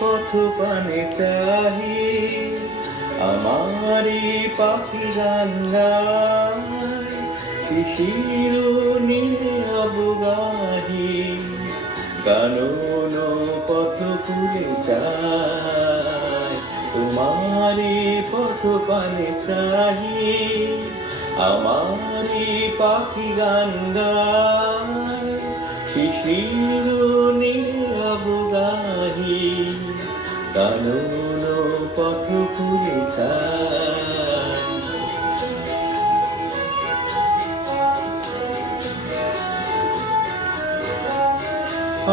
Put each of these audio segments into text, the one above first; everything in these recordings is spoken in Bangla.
পথ পানে চাহি, আমারি পাখি গান গায়, শিশির নীড়ে অবগাহি, কানন পথ ফুলে চায়, তোমারি পথ পানে চাহি, আমারি পাখি গান গায়, শিশির নীড়ে অবগাহি, কানন পথ ফুলে চায়।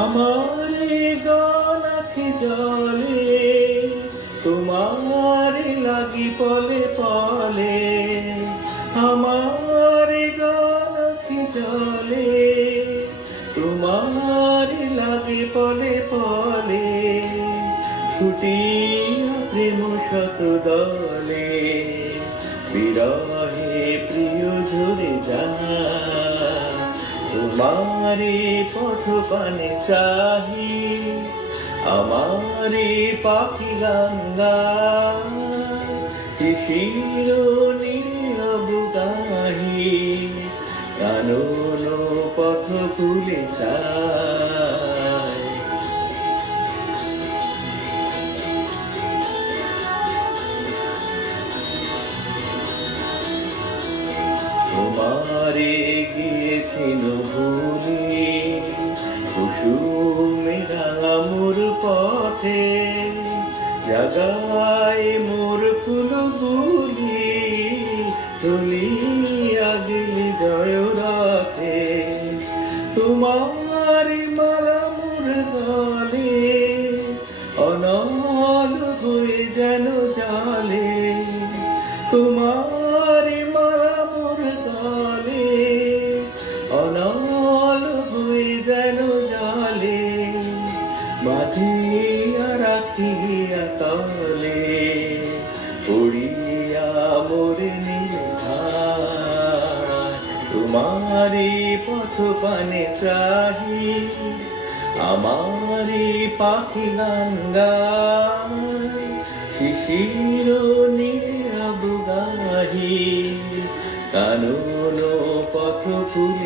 আমার গান আখি জলে, তোমার লাগি পলে পলে, আমার গান আখি জলে, তোমার লাগি পলে পলে, ছুটিয়া প্রেম শত দলে, বিরহে প্রিয় ঝরে যায়, তোমারি পথ পানে চাহি, আমারি পাখি গান গায়, শিশির নীরব গাহি, কানন পথ ফুলে চায়। তোমারে গিয়েছিল ভুলি, কুসুমেরা মোর পথে, জাগায় মোর ফুলগুলি, তুলিয়া গেলি জয় রাতে, তোমার মালা মোর গলে, অনল হয়ে যেন জালে, তোমার মালা মোর গলে, অনল হয়ে যেন জালে, বাঁধিয়া রাখিয়া তলে, পড়িয়া মোরে নিধায়, তোমারি পথ পানে চাহি, আমারি পাখি গান গায়, শিশির নীরব গাহি, কানন পথ ফুলে